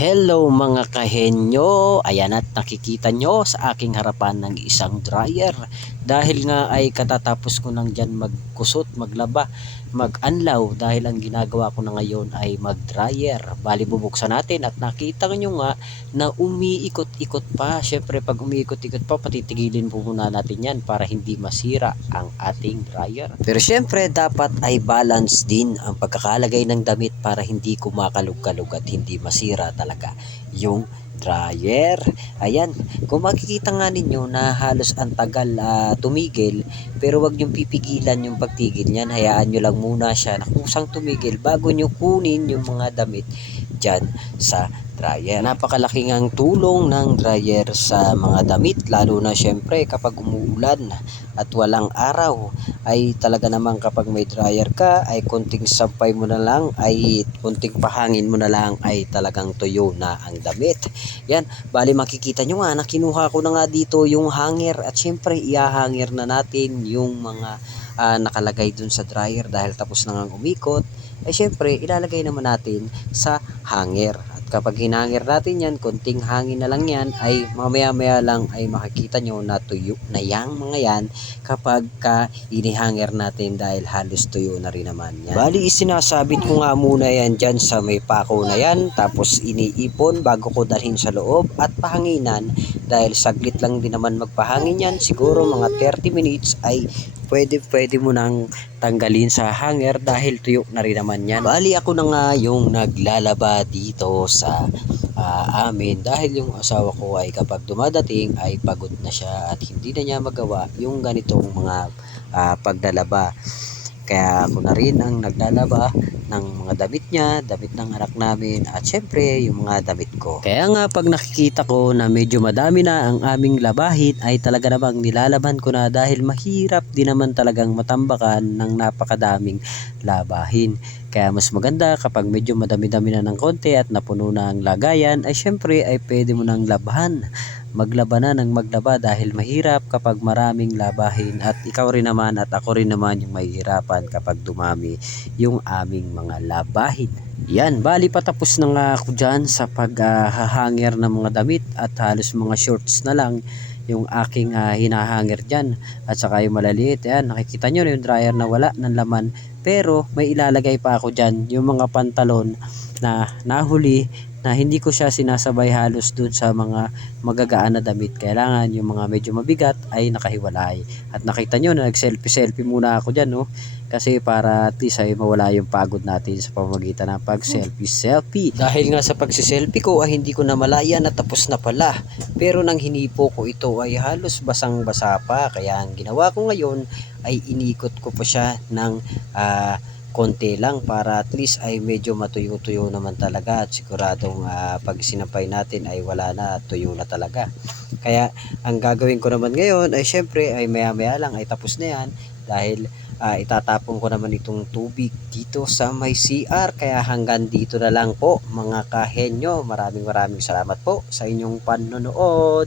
Hello mga kahenyo, ayan at nakikita nyo sa aking harapan ng isang dryer. Dahil nga ay katatapos ko nang dyan magkusot, maglaba, mag-anlaw dahil ang ginagawa ko na ngayon ay mag-dryer. Bali bubuksan natin at nakita nyo nga na umiikot-ikot pa. Syempre pag umiikot-ikot pa patitigilin po muna natin yan para hindi masira ang ating dryer. Pero syempre dapat ay balance din ang pagkakalagay ng damit para hindi kumakalug-kalug at hindi masira talaga yung dryer. Ayan, kung makikita nga ninyo na halos ang tagal tumigil, pero wag niyong pipigilan yung pagtigil niyan. Hayaan nyo lang muna siya na kusang tumigil bago nyo kunin yung mga damit dyan sa dryer. Napakalaking ang tulong ng dryer sa mga damit, lalo na syempre kapag umuulan at walang araw, ay talaga naman kapag may dryer ka ay konting sampay mo na lang, ay konting pahangin mo na lang ay talagang tuyo na ang damit. Yan, bali makikita nyo nga na kinuha ko na nga dito yung hanger at syempre ihahanger na natin yung mga nakalagay dun sa dryer dahil tapos na nga umikot. Ay syempre ilalagay naman natin sa hanger. At kapag hinanger natin yan, konting hangin na lang yan, ay mamaya maya lang ay makikita nyo na tuyo na yang mga yan kapag inihanger natin dahil halos tuyo na rin naman yan. Bali isinasabit ko nga muna yan dyan sa may pako na yan, tapos iniipon bago ko dalhin sa loob at pahanginan dahil saglit lang din naman magpahangin yan, siguro mga 30 minutes ay pwede mo nang tanggalin sa hanger dahil tuyo na rin naman yan. Bali ako na nga yung naglalaba dito sa amin dahil yung asawa ko ay kapag dumadating ay pagod na siya at hindi na niya magawa yung ganitong mga paglalaba. Kaya ako na rin ang naglalaba ng mga damit niya, damit ng anak namin at syempre yung mga damit ko. Kaya nga pag nakikita ko na medyo madami na ang aming labahin ay talaga namang nilalaban ko na dahil mahirap din naman talagang matambakan ng napakadaming labahin. Kaya mas maganda kapag medyo madami-dami na ng konti at napuno na ang lagayan ay syempre ay pwede mo nang labahan. Maglaba na ng maglaba dahil mahirap kapag maraming labahin at ikaw rin naman at ako rin naman yung mahihirapan kapag dumami yung aming mga labahin. Yan, bali patapos na nga ako dyan sa paghahanger ng mga damit at halos mga shorts na lang yung aking hinahanger dyan at saka yung malaliit. Yan, nakikita nyo na yung dryer na wala ng laman pero may ilalagay pa ako dyan yung mga pantalon na nahuli na hindi ko siya sinasabay halos dun sa mga magagaan na damit. Kailangan yung mga medyo mabigat ay nakahiwalay. At nakita nyo na nag-selfie muna ako dyan, no? Kasi para at least ay mawala yung pagod natin sa pamamagitan ng pag-selfie. Dahil nga sa pagsiselfie ko ay hindi ko na malaya na tapos na pala. Pero nang hinipo ko ito ay halos basang-basa pa. Kaya ang ginawa ko ngayon ay inikot ko pa siya ng konti lang para at least ay medyo matuyo-tuyo naman talaga at siguradong pag sinampay natin ay wala na, tuyo na talaga. Kaya ang gagawin ko naman ngayon ay syempre ay maya-maya lang ay tapos na yan dahil itatapon ko naman itong tubig dito sa may CR. Kaya hanggang dito na lang po mga kahenyo. Maraming salamat po sa inyong panonood.